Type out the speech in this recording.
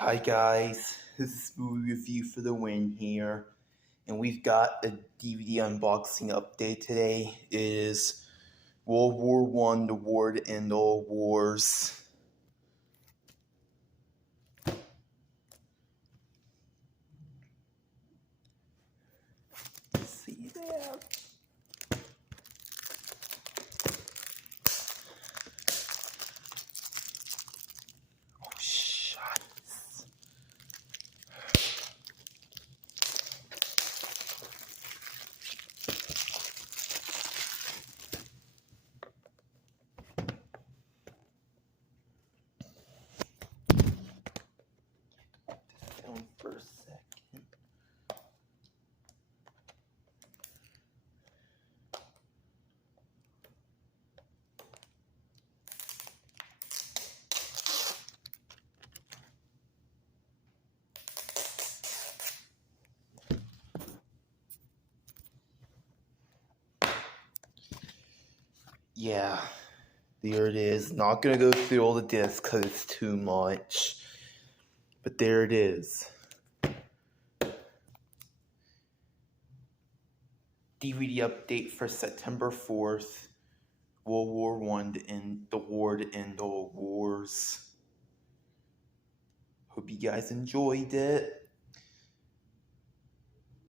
Hi guys, this is Movie Review for the Win here, and we've got a DVD unboxing update today. It is World War One: The War to End All Wars. See that? Oh, shucks. Down for a second. Yeah, there it is. Not gonna go through all the discs because it's too much, but there it is. DVD update for September 4th. World War One to end the war to end all wars. Hope you guys enjoyed it.